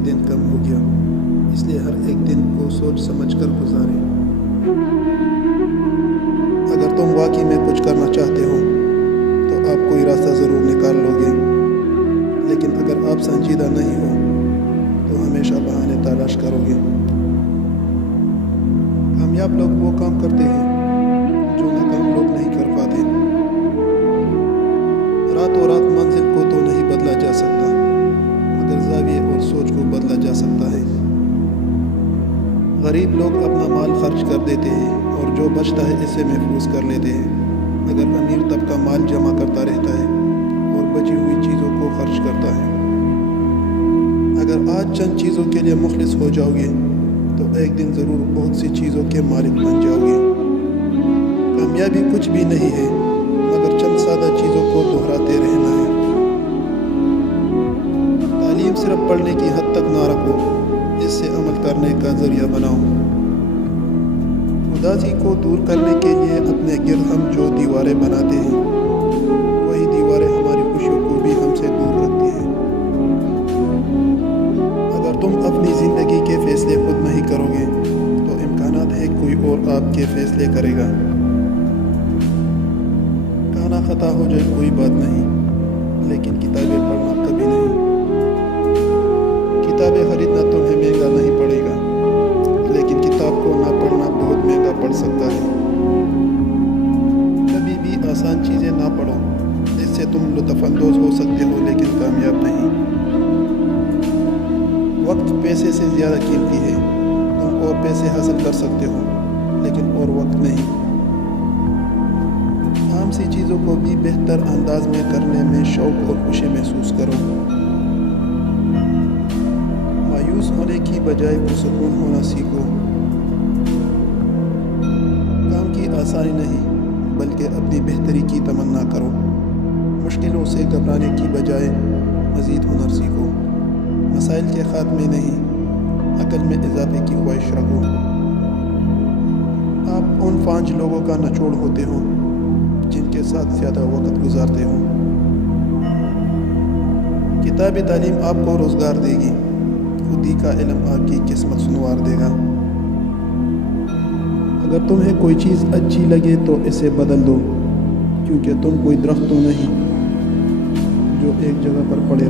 एक दिन कम हो गया, इसलिए हर एक दिन को सोच समझ कर गुजारें। अगर तुम वाकई में कुछ करना चाहते हो तो आप कोई रास्ता ज़रूर निकाल लोगे, लेकिन अगर आप संजीदा नहीं हो तो हमेशा बहाने तलाश करोगे। कामयाब लोग वो काम करते हैं जो नाकाम लोग नहीं कर पाते। रातों रात मंजिल को तो नहीं बदला जा सकता, मगर ज़ाविये और सोच को बदला जा सकता है। गरीब लोग अपना माल खर्च कर देते हैं और जो बचता है इसे महफूज कर लेते हैं, मगर अमीर तबका माल जमा करता रहता है और बची हुई चीज़ों को खर्च करता है। अगर आज चंद चीज़ों के लिए मुखलिस हो जाओगे तो एक दिन ज़रूर बहुत सी चीज़ों के मालिक बन जाओगे। कामयाबी कुछ भी नहीं है, मगर चंद सादा चीज़ों को दोहराते रहना है। तालीम सिर्फ पढ़ने की हद तक ना रखो, इससे अमल करने का ज़रिया बनाओ। उदासी को दूर करने के लिए अपने गिर्द हम जो दीवारें बनाते हैं, वही दीवारें हमारी खुशियों को भी हमसे दूर रखती हैं। अगर तुम अपनी ज़िंदगी के फ़ैसले खुद नहीं करोगे तो इम्कानात है कोई और आपके फ़ैसले करेगा। खाना खता हो जाए कोई बात नहीं, लेकिन किताबें पढ़ना कभी नहीं। किताबें खरीदना तुम्हें महंगा नहीं पड़ेगा, लेकिन किताब को ना पढ़ना बहुत महंगा पड़ सकता है। कभी भी आसान चीज़ें ना पढ़ो, इससे तुम लुत्फ़अंदोज़ हो सकते हो लेकिन कामयाब नहीं। वक्त पैसे से ज़्यादा कीमती है। तुम और पैसे हासिल कर सकते हो, लेकिन और वक्त नहीं। आम सी चीज़ों को भी बेहतर अंदाज में करने में शौक़ और खुशी महसूस करो। मायूस होने की बजाय पुरसुकून होना सीखो। काम की आसानी नहीं, बल्कि अपनी बेहतरी की तमन्ना करो। मुश्किलों से घबराने की बजाय मज़ीद हुनर सीखो। मसाइल के ख़ात्मे नहीं, अकल में इजाफे की ख्वाहिश रखो। आप उन 5 लोगों का निचोड़ होते हो जिनके साथ ज़्यादा वक्त गुजारते हो। किताब तालीम आपको रोज़गार देगी, खुदी का इल्म आपकी किस्मत सुनवार देगा। अगर तुम्हें कोई चीज़ अच्छी लगे तो इसे बदल दो, क्योंकि तुम कोई दरख्त तो नहीं जो एक जगह पर पड़े